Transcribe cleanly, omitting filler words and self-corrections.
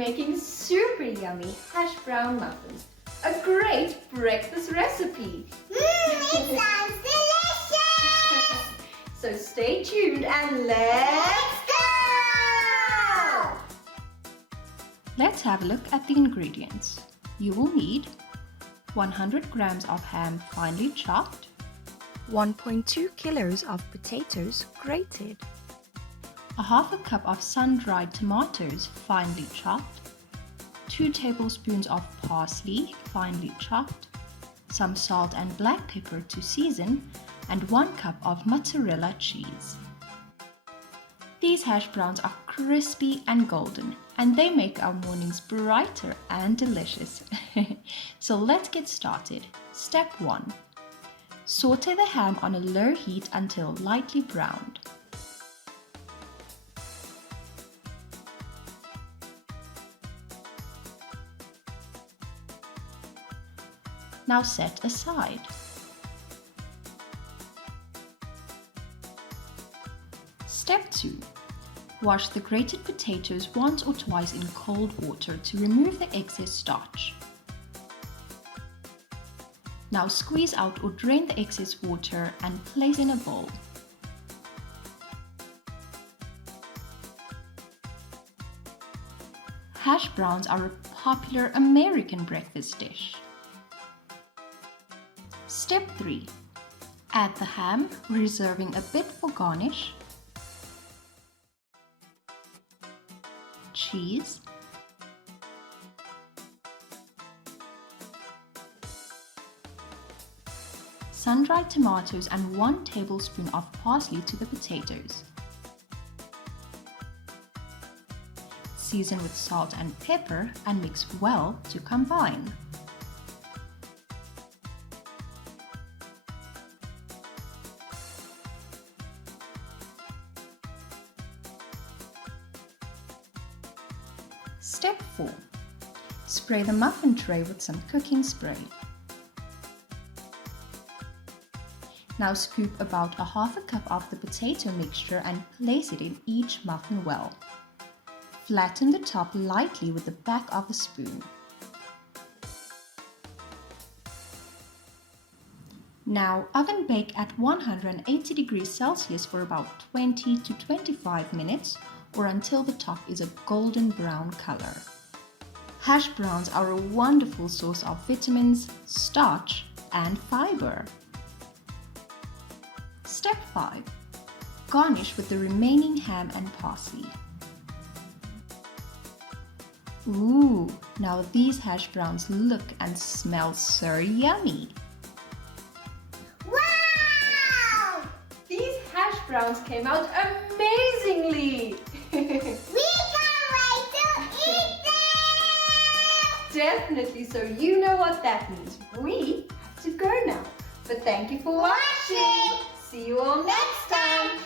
making super yummy hash brown muffins. A great breakfast recipe. It sounds delicious! So stay tuned and let's go! Let's have a look at the ingredients. You will need 100 grams of ham finely chopped, 1.2 kilos of potatoes grated, a half a cup of sun-dried tomatoes finely chopped, 2 tablespoons of parsley finely chopped, some salt and black pepper to season, and 1 cup of mozzarella cheese. These hash browns are crispy and golden, and they make our mornings brighter and delicious. So let's get started. Step 1. Saute the ham on a low heat until lightly browned. Now set aside. Step 2. Wash the grated potatoes once or twice in cold water to remove the excess starch. Now squeeze out or drain the excess water and place in a bowl. Hash browns are a popular American breakfast dish. Step 3. Add the ham, reserving a bit for garnish, cheese, sun-dried tomatoes and 1 tablespoon of parsley to the potatoes. Season with salt and pepper and mix well to combine. Step 4. Spray the muffin tray with some cooking spray. Now scoop about a half a cup of the potato mixture and place it in each muffin well. Flatten the top lightly with the back of a spoon. Now oven bake at 180 degrees Celsius for about 20 to 25 minutes or until the top is a golden brown color. Hash browns are a wonderful source of vitamins, starch, and fiber. Step 5. Garnish with the remaining ham and parsley. Ooh, now these hash browns look and smell so yummy. Wow! These hash browns came out amazingly! We can't wait to eat them! Definitely, so you know what that means. We have to go now. But thank you for watching. See you all next time.